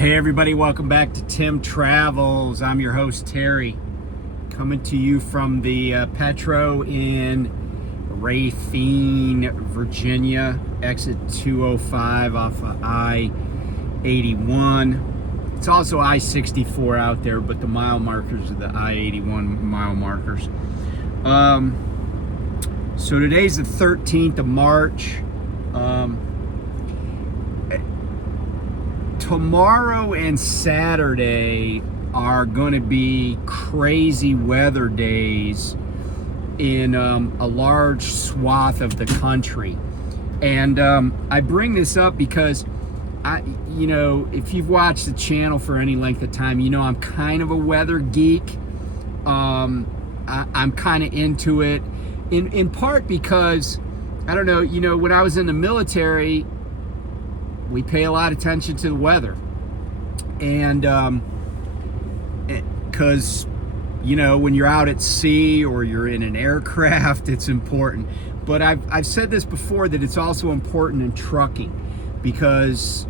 Hey everybody, welcome back to Tim Travels. I'm your host Terry, coming to you from the Petro in Racine, Virginia, exit 205 off of I-81. It's also I-64 out there, but the mile markers are the I-81 mile markers. So today's the 13th of March. Tomorrow and Saturday are going to be crazy weather days in a large swath of the country. And I bring this up because if you've watched the channel for any length of time, I'm kind of a weather geek. I'm kind of into it in part because, I don't know, when I was in the military, we pay a lot of attention to the weather. And because, when you're out at sea or you're in an aircraft, it's important. But I've said this before, that it's also important in trucking, because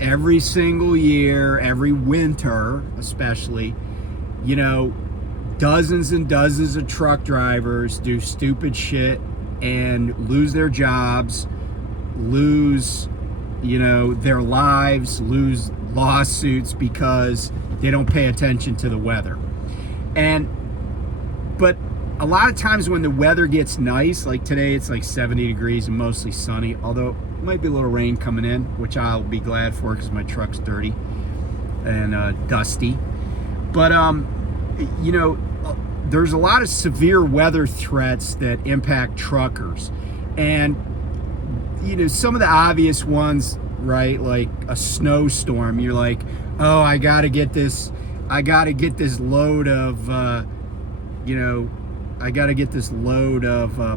every single year, every winter especially, dozens and dozens of truck drivers do stupid shit and lose their jobs, lose their lives, lose lawsuits because they don't pay attention to the weather. But a lot of times when the weather gets nice, like today it's like 70 degrees and mostly sunny, although it might be a little rain coming in, which I'll be glad for because my truck's dirty and dusty. But there's a lot of severe weather threats that impact truckers. And some of the obvious ones, right? Like a snowstorm. You're like, oh, I gotta get this load of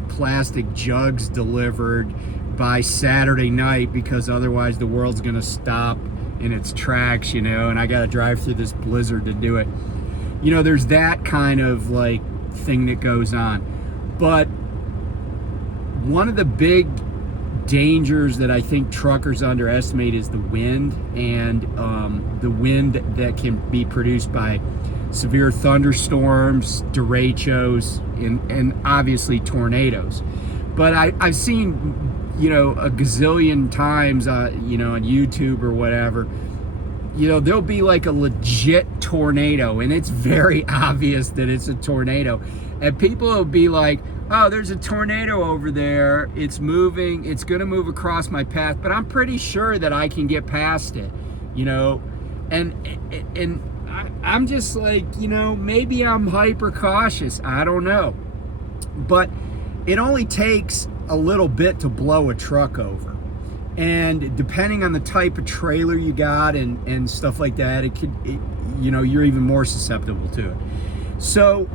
plastic jugs delivered by Saturday night, because otherwise the world's gonna stop in its tracks, and I gotta drive through this blizzard to do it. There's that kind of like thing that goes on. But one of the big dangers that I think truckers underestimate is the wind, and the wind that can be produced by severe thunderstorms, derechos, and obviously tornadoes. But I've seen, a gazillion times, on YouTube or whatever, there'll be like a legit tornado, and it's very obvious that it's a tornado. And people will be like, oh, there's a tornado over there. It's moving. It's going to move across my path, but I'm pretty sure that I can get past it, And I'm just like, maybe I'm hyper cautious. I don't know. But it only takes a little bit to blow a truck over. And depending on the type of trailer you got and stuff like that, you're even more susceptible to it. So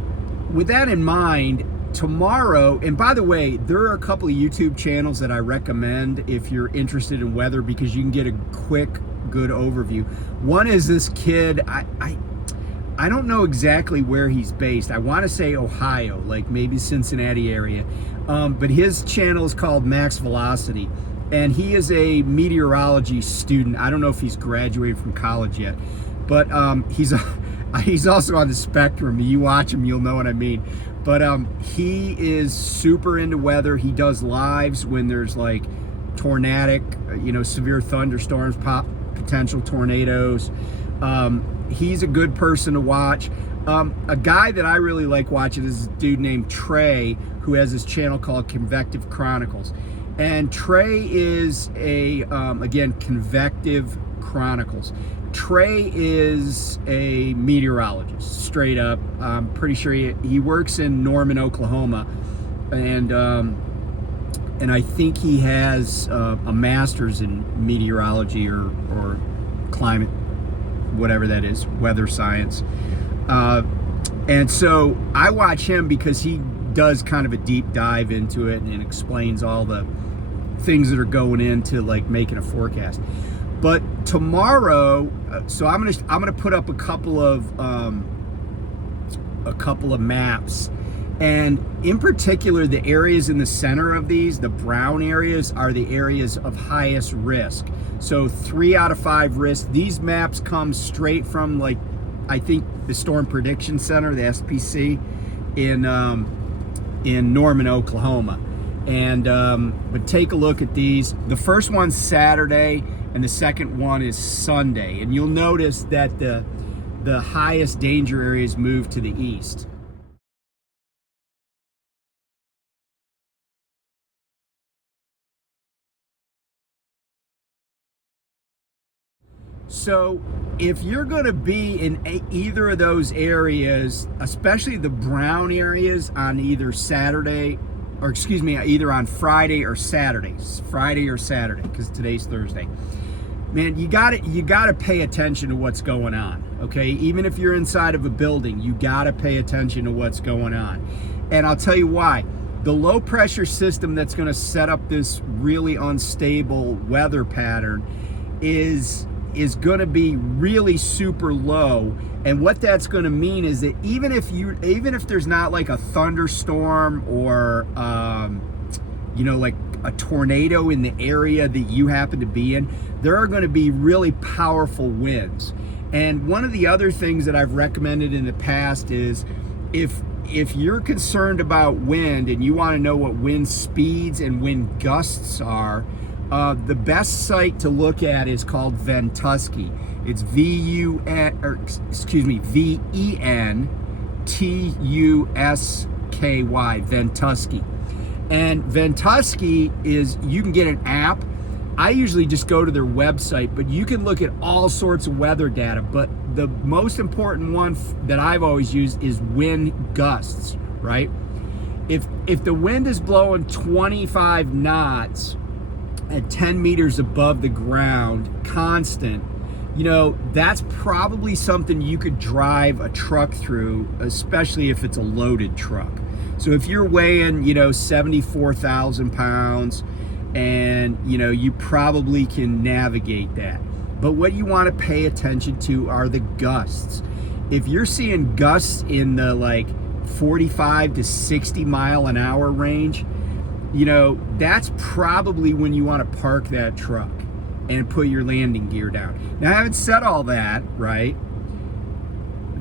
with that in mind, tomorrow, and by the way, there are a couple of YouTube channels that I recommend if you're interested in weather, because you can get a quick, good overview. One is this kid, I don't know exactly where he's based. I want to say Ohio, like maybe Cincinnati area. But his channel is called Max Velocity, and he is a meteorology student. I don't know if he's graduated from college yet, but he's also on the spectrum. You watch him, you'll know what I mean. But he is super into weather. He does lives when there's like tornadic, severe thunderstorms, potential tornadoes. He's a good person to watch. A guy that I really like watching is a dude named Trey, who has this channel called Convective Chronicles. And Trey is again, Convective Chronicles. Trey is a meteorologist, straight up. I'm pretty sure he works in Norman, Oklahoma, and I think he has a master's in meteorology or climate, whatever that is, weather science. And so I watch him because he does kind of a deep dive into it and explains all the things that are going into like making a forecast. But tomorrow, so I'm gonna put up a couple of maps, And in particular, the areas in the center of these, the brown areas, are the areas of highest risk. So 3 out of 5 risk. These maps come straight from, like, I think the Storm Prediction Center, the SPC, in Norman, Oklahoma. And but take a look at these. The first one's Saturday, and the second one is Sunday. And you'll notice that the highest danger areas move to the east. So if you're going to be in either of those areas, especially the brown areas, on either Saturday, or excuse me, either on Friday or Saturday, because today's Thursday, man, you got to pay attention to what's going on. Okay, even if you're inside of a building, you got to pay attention to what's going on. And I'll tell you why. The low pressure system that's going to set up this really unstable weather pattern is going to be really super low. And what that's going to mean is that even if there's not like a thunderstorm or like a tornado in the area that you happen to be in, there are going to be really powerful winds. And one of the other things that I've recommended in the past is if you're concerned about wind and you want to know what wind speeds and wind gusts are, the best site to look at is called Ventusky. It's Ventusky, Ventusky. And Ventusky is, you can get an app. I usually just go to their website, but you can look at all sorts of weather data. But the most important one that I've always used is wind gusts, right? If the wind is blowing 25 knots at 10 meters above the ground, constant, that's probably something you could drive a truck through, especially if it's a loaded truck. So if you're weighing, 74,000 pounds, and you probably can navigate that. But what you want to pay attention to are the gusts. If you're seeing gusts in the like 45 to 60 mile an hour range, that's probably when you want to park that truck and put your landing gear down. Now, having said all that, right,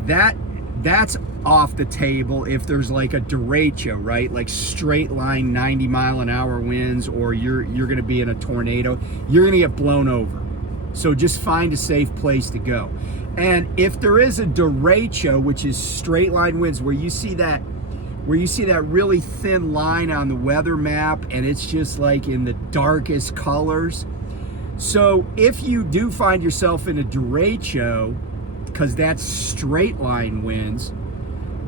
that's off the table if there's like a derecho, right? Like straight line 90 mile an hour winds, or you're going to be in a tornado, you're going to get blown over. So just find a safe place to go. And if there is a derecho, which is straight line winds, where you see that really thin line on the weather map, and it's just like in the darkest colors. So if you do find yourself in a derecho, because that's straight line winds,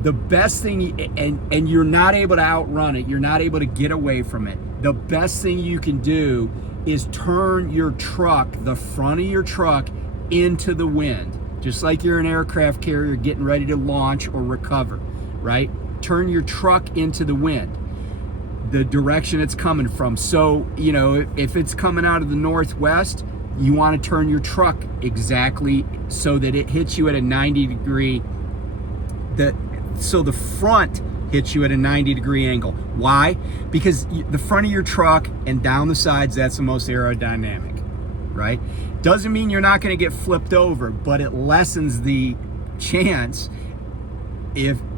the best thing, and you're not able to outrun it, you're not able to get away from it, the best thing you can do is turn your truck, the front of your truck, into the wind. Just like you're an aircraft carrier getting ready to launch or recover, right? Turn your truck into the wind, the direction it's coming from. So, if it's coming out of the northwest, you want to turn your truck exactly so that it hits you at a 90 degree, so the front hits you at a 90-degree angle. Why? Because the front of your truck and down the sides, that's the most aerodynamic, right? Doesn't mean you're not going to get flipped over, but it lessens the chance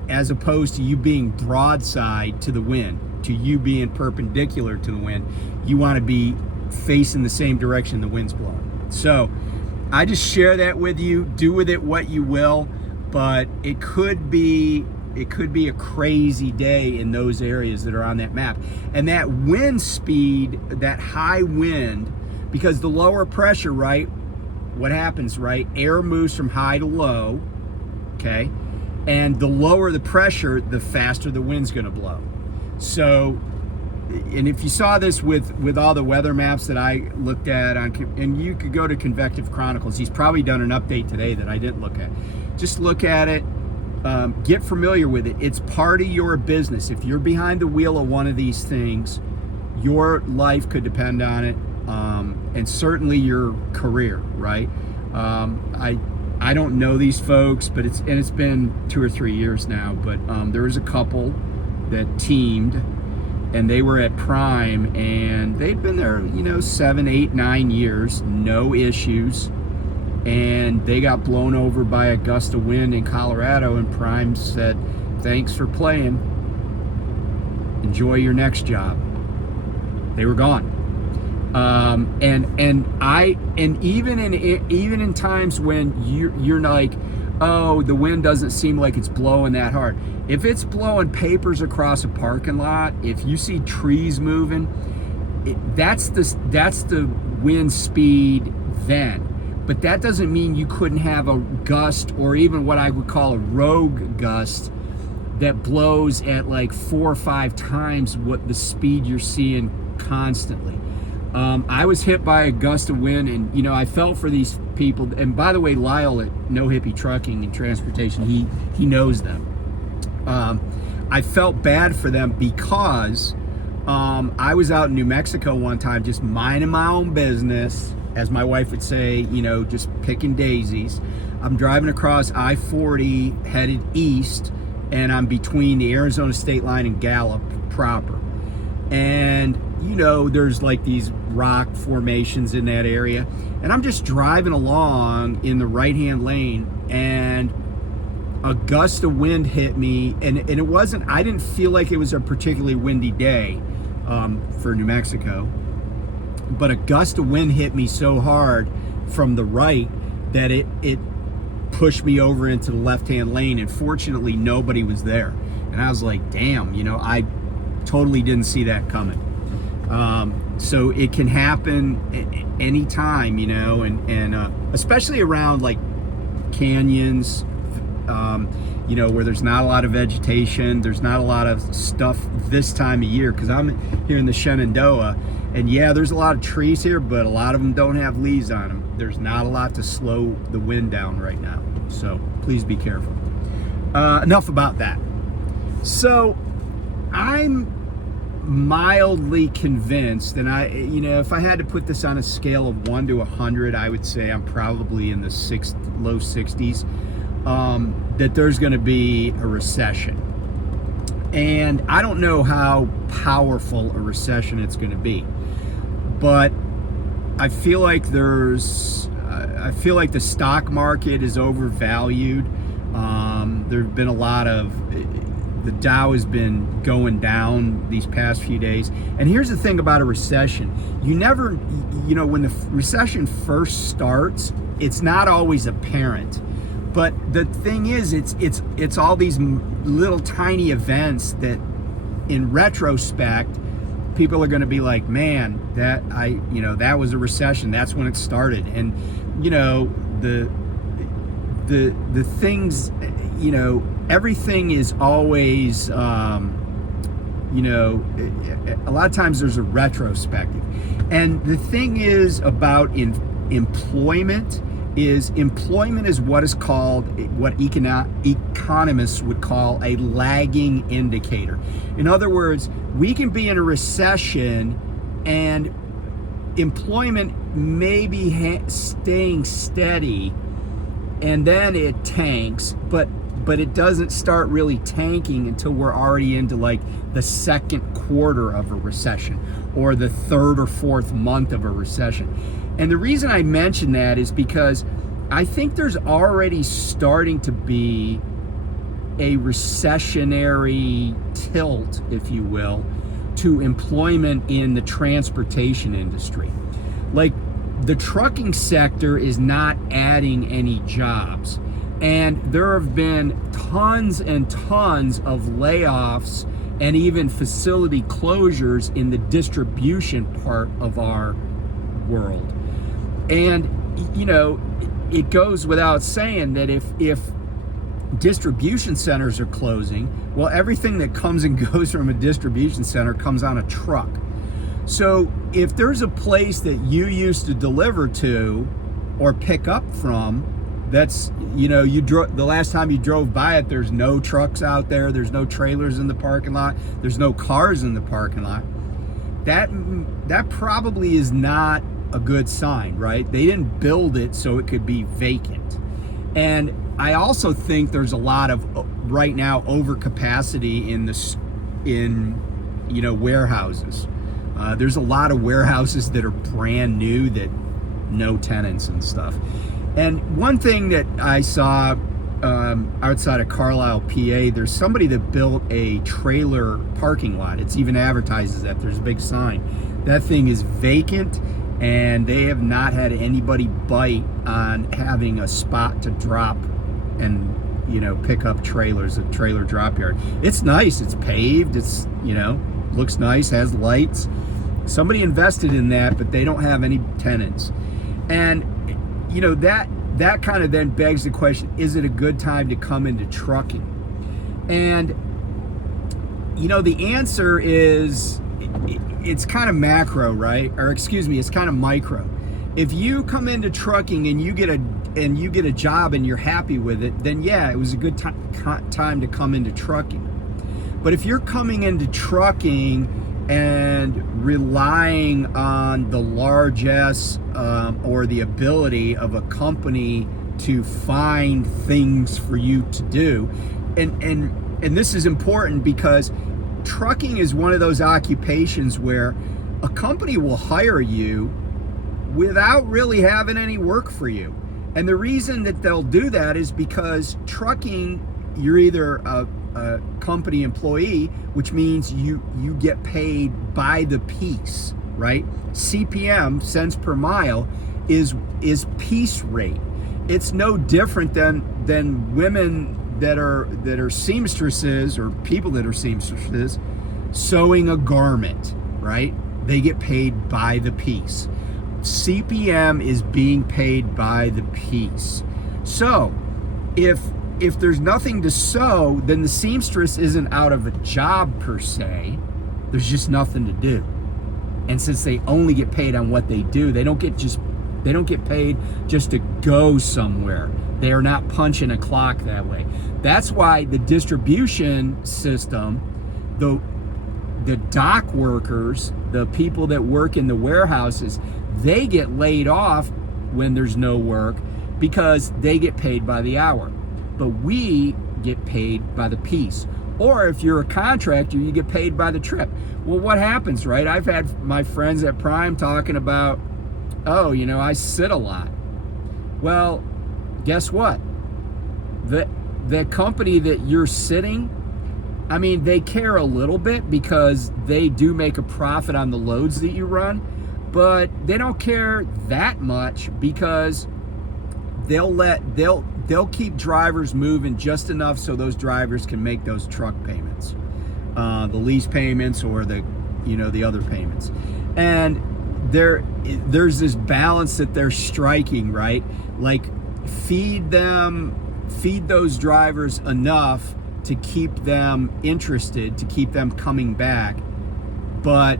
as opposed to you being broadside to the wind, to you being perpendicular to the wind. You want to be facing the same direction the wind's blowing. So I just share that with you. Do with it what you will, but it could be a crazy day in those areas that are on that map. And that wind speed, that high wind, because the lower pressure, right, what happens, right? Air moves from high to low, okay? And the lower the pressure, the faster the wind's gonna blow. So, and if you saw this with all the weather maps that I looked at and you could go to Convective Chronicles, he's probably done an update today that I didn't look at. Just look at it, get familiar with it. It's part of your business. If you're behind the wheel of one of these things, your life could depend on it, and certainly your career, right? I don't know these folks, but it's been 2 or 3 years now, but there is a couple that teamed, and they were at Prime, and they'd been there, 7, 8, 9 years, no issues. And they got blown over by a gust of wind in Colorado, and Prime said, "Thanks for playing. Enjoy your next job." They were gone. And even in times when you're like, oh, the wind doesn't seem like it's blowing that hard. If it's blowing papers across a parking lot, if you see trees moving, that's the wind speed then. But that doesn't mean you couldn't have a gust, or even what I would call a rogue gust, that blows at like 4 or 5 times what the speed you're seeing constantly. I was hit by a gust of wind, and I felt for these people. And by the way, Lyle at No Hippie Trucking and Transportation, he knows them. I felt bad for them because I was out in New Mexico one time just minding my own business, as my wife would say, just picking daisies. I'm driving across I-40 headed east, and I'm between the Arizona state line and Gallup proper. And there's like these rock formations in that area, and I'm just driving along in the right-hand lane, and a gust of wind hit me, and I didn't feel like it was a particularly windy day for New Mexico, but a gust of wind hit me so hard from the right that it pushed me over into the left-hand lane, and fortunately nobody was there. And I was like, damn, I totally didn't see that coming. So it can happen anytime, and especially around like canyons, where there's not a lot of vegetation, there's not a lot of stuff this time of year, because I'm here in the Shenandoah, and yeah, there's a lot of trees here, but a lot of them don't have leaves on them. There's not a lot to slow the wind down right now, so please be careful. Enough about that. So I'm mildly convinced, and if I had to put this on a scale of 1 to 100, I would say I'm probably in the low 60s, that there's going to be a recession. And I don't know how powerful a recession it's going to be, but I feel like the stock market is overvalued. There have been a lot of, the Dow has been going down these past few days. And here's the thing about a recession. You never, when the recession first starts, it's not always apparent. But the thing is, it's all these little tiny events that in retrospect, people are going to be like, man, that was a recession. That's when it started. And, the things, everything is always, a lot of times there's a retrospective. And the thing is about employment is what is called, what economists would call a lagging indicator. In other words, we can be in a recession and employment may be staying steady, and then it tanks, but it doesn't start really tanking until we're already into like the second quarter of a recession, or the third or fourth month of a recession. And the reason I mention that is because I think there's already starting to be a recessionary tilt, if you will, to employment in the transportation industry. Like, the trucking sector is not adding any jobs. And there have been tons and tons of layoffs and even facility closures in the distribution part of our world. And, it goes without saying that if distribution centers are closing, well, everything that comes and goes from a distribution center comes on a truck. So if there's a place that you used to deliver to or pick up from, that's, the last time you drove by it, there's no trucks out there, there's no trailers in the parking lot, there's no cars in the parking lot, that probably is not a good sign, right? They didn't build it so it could be vacant. And I also think there's a lot of, right now, overcapacity in, warehouses. There's a lot of warehouses that are brand new that no tenants and stuff. And one thing that I saw outside of Carlisle, PA, there's somebody that built a trailer parking lot. It's even advertises that. There's a big sign. That thing is vacant, and they have not had anybody bite on having a spot to drop and pick up trailers, a trailer drop yard. It's nice. It's paved. It's looks nice, has lights. Somebody invested in that, but they don't have any tenants. And that kind of then begs the question, is it a good time to come into trucking? And the answer is, it's kind of macro, right? Or excuse me, it's kind of micro. If you come into trucking and you get a job and you're happy with it, then yeah, it was a good time to come into trucking. But if you're coming into trucking and relying on the largesse or the ability of a company to find things for you to do, and this is important because trucking is one of those occupations where a company will hire you without really having any work for you. And the reason that they'll do that is because trucking, you're either a company employee, which means you get paid by the piece, right? CPM, cents per mile, is piece rate. It's no different than women that are seamstresses or people that are seamstresses sewing a garment, right? They get paid by the piece. CPM is being paid by the piece. So if there's nothing to sew, then the seamstress isn't out of a job per se. There's just nothing to do. And since they only get paid on what they do, they don't get paid just to go somewhere. They are not punching a clock that way. That's why the distribution system, the dock workers, the people that work in the warehouses, they get laid off when there's no work because they get paid by the hour. But we get paid by the piece. Or if you're a contractor, you get paid by the trip. Well, what happens, right? I've had my friends at Prime talking about, I sit a lot. Well, guess what? The company that you're sitting, they care a little bit because they do make a profit on the loads that you run, but they don't care that much because they'll keep drivers moving just enough so those drivers can make those truck payments, the lease payments or the other payments. And there's this balance that they're striking, right? Like feed those drivers enough to keep them interested, to keep them coming back, but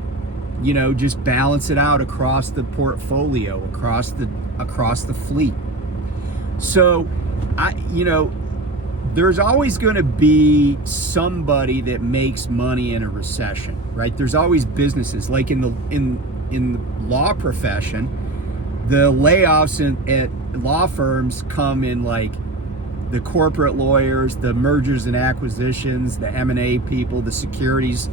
just balance it out across the portfolio, across the fleet. So there's always going to be somebody that makes money in a recession, right? There's always businesses like in the law profession. The layoffs at law firms come in like the corporate lawyers, the mergers and acquisitions, the M&A people, the securities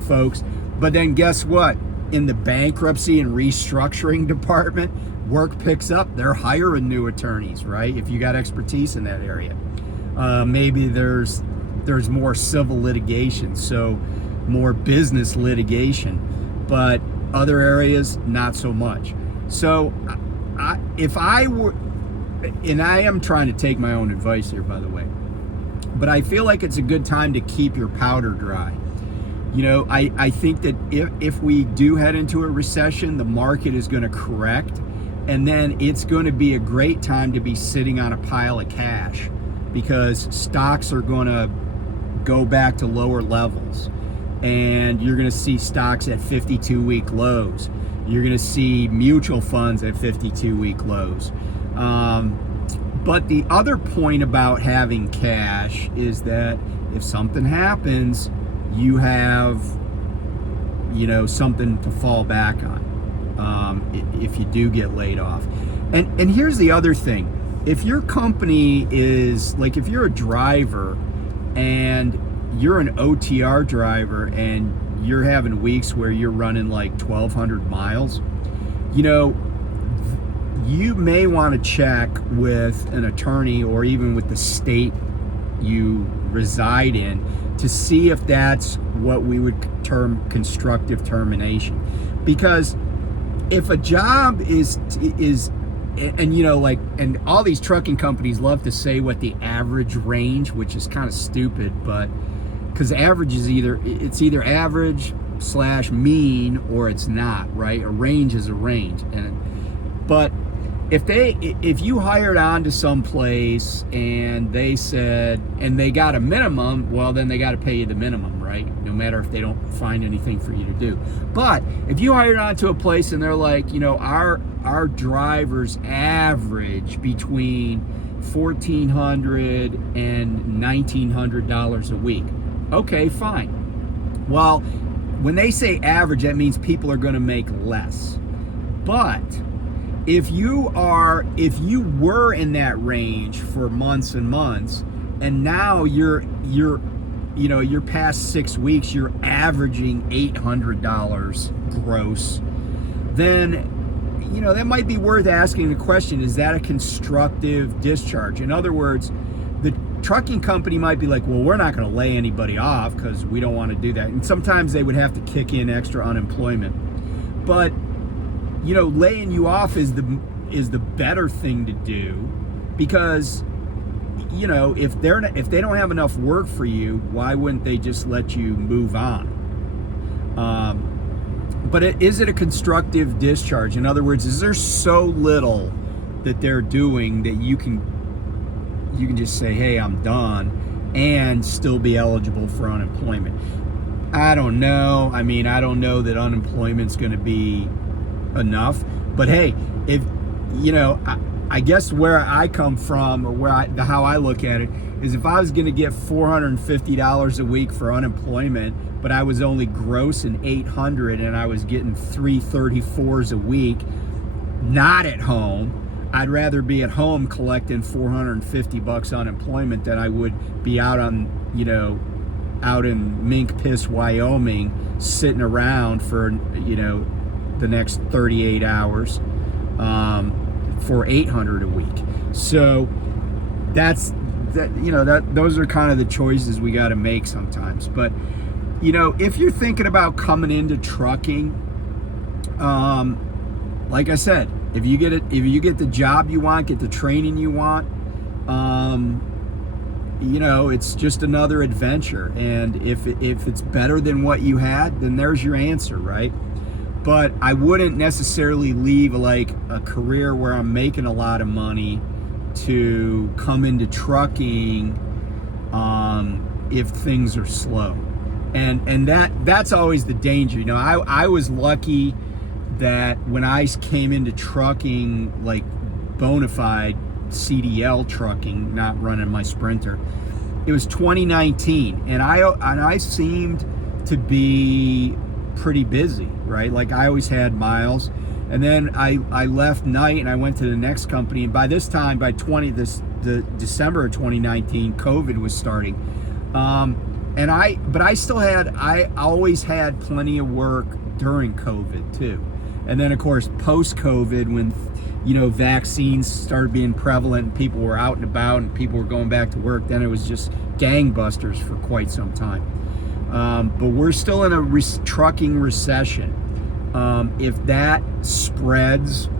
folks. But then guess what? In the bankruptcy and restructuring department, work picks up. They're hiring new attorneys, right? If you got expertise in that area. Maybe there's more civil litigation, so more business litigation, but other areas, not so much. So if I were, and I am trying to take my own advice here, by the way, but I feel like it's a good time to keep your powder dry. I think that if we do head into a recession, the market is going to correct, and then it's going to be a great time to be sitting on a pile of cash because stocks are going to go back to lower levels, and you're going to see stocks at 52-week lows. You're going to see mutual funds at 52-week lows. But the other point about having cash is that if something happens, you have, something to fall back on if you do get laid off. And here's the other thing. If your company is, like if you're a driver and you're an OTR driver and you're having weeks where you're running like 1,200 miles, you know, you may want to check with an attorney or even with the state you reside in to see if that's what we would term constructive termination. Because if a job is and you know, like, and all these trucking companies love to say what the average range, which is kind of stupid, but because average is either average / mean or it's not, right? A range is a range. But if you hired on to some place and they said, and they got a minimum, well, then they got to pay you the minimum, right? No matter if they don't find anything for you to do. But if you hired on to a place and they're like, you know, our drivers average between $1,400 and $1,900 a week. Okay, fine. Well, when they say average, that means people are going to make less. But if you were in that range for months and months, and now you're past 6 weeks, you're averaging $800 gross, then, you know, that might be worth asking the question, is that a constructive discharge? In other words, the trucking company might be like, well, we're not going to lay anybody off because we don't want to do that. And sometimes they would have to kick in extra unemployment. But you know, laying you off is the better thing to do, because, you know, if they don't have enough work for you, why wouldn't they just let you move on? But is it a constructive discharge? In other words, is there so little that they're doing that you can just say, hey, I'm done, and still be eligible for unemployment? I don't know. I mean, I don't know that unemployment's going to be enough, but hey, if you know, I guess where I come from, or how I look at it, is if I was going to get $450 a week for unemployment, but I was only grossing $800 and I was getting 334s a week, not at home, I'd rather be at home collecting $450 unemployment than I would be out in Mink Piss, Wyoming, sitting around for, you know, the next 38 hours for $800 a week. So those are kind of the choices we got to make sometimes. But, you know, if you're thinking about coming into trucking, like I said, if you get the job you want, get the training you want, you know, it's just another adventure. And if it's better than what you had, then there's your answer, right? But I wouldn't necessarily leave like a career where I'm making a lot of money to come into trucking if things are slow. And that's always the danger. You know, I was lucky that when I came into trucking, like bona fide CDL trucking, not running my Sprinter, it was 2019, and I seemed to be pretty busy, right? Like I always had miles. And then I left Knight and I went to the next company, and by this time, the December of 2019, COVID was starting. But I always had plenty of work during COVID too. And then of course post-COVID, when, you know, vaccines started being prevalent and people were out and about and people were going back to work, then it was just gangbusters for quite some time. But we're still in a trucking recession. If that spreads,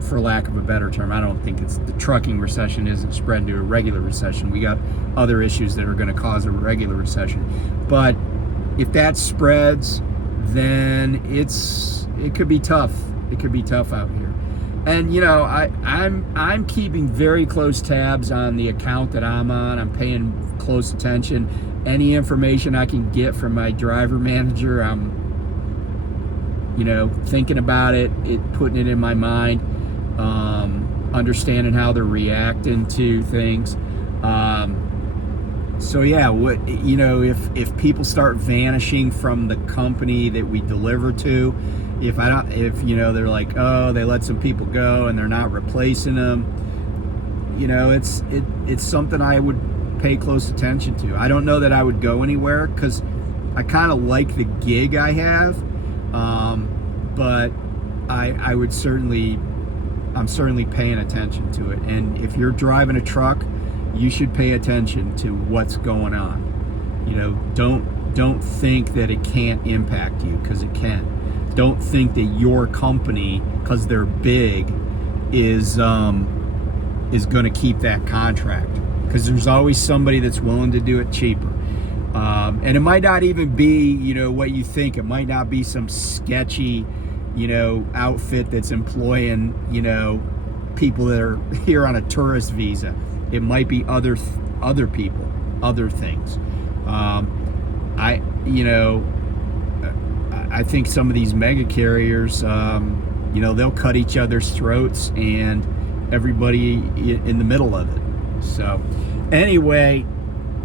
for lack of a better term, I don't think the trucking recession isn't spreading to a regular recession. We got other issues that are going to cause a regular recession. But if that spreads, then it could be tough. It could be tough out here. And you know, I'm keeping very close tabs on the account that I'm on. I'm paying close attention. Any information I can get from my driver manager, I'm, you know, thinking about it, putting it in my mind, understanding how they're reacting to things. So yeah, you know, if people start vanishing from the company that we deliver to, if you know, they're like, oh, they let some people go and they're not replacing them, you know, it's something I would pay close attention to. I don't know that I would go anywhere because I kind of like the gig I have, but I would certainly, I'm certainly paying attention to it. And if you're driving a truck, you should pay attention to what's going on. You know, don't think that it can't impact you, because it can. Don't think that your company, because they're big, is going to keep that contract, because there's always somebody that's willing to do it cheaper. And it might not even be, you know, what you think. It might not be some sketchy, you know, outfit that's employing, you know, people that are here on a tourist visa. It might be other people, other things. I think some of these mega carriers, you know, they'll cut each other's throats and everybody in the middle of it. So anyway,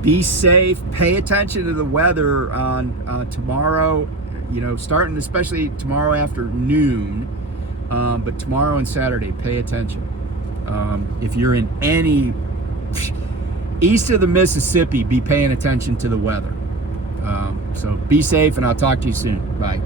be safe, pay attention to the weather on tomorrow, you know, starting especially tomorrow afternoon, but tomorrow and Saturday, pay attention. If you're in any east of the Mississippi, be paying attention to the weather. So be safe, and I'll talk to you soon. Bye.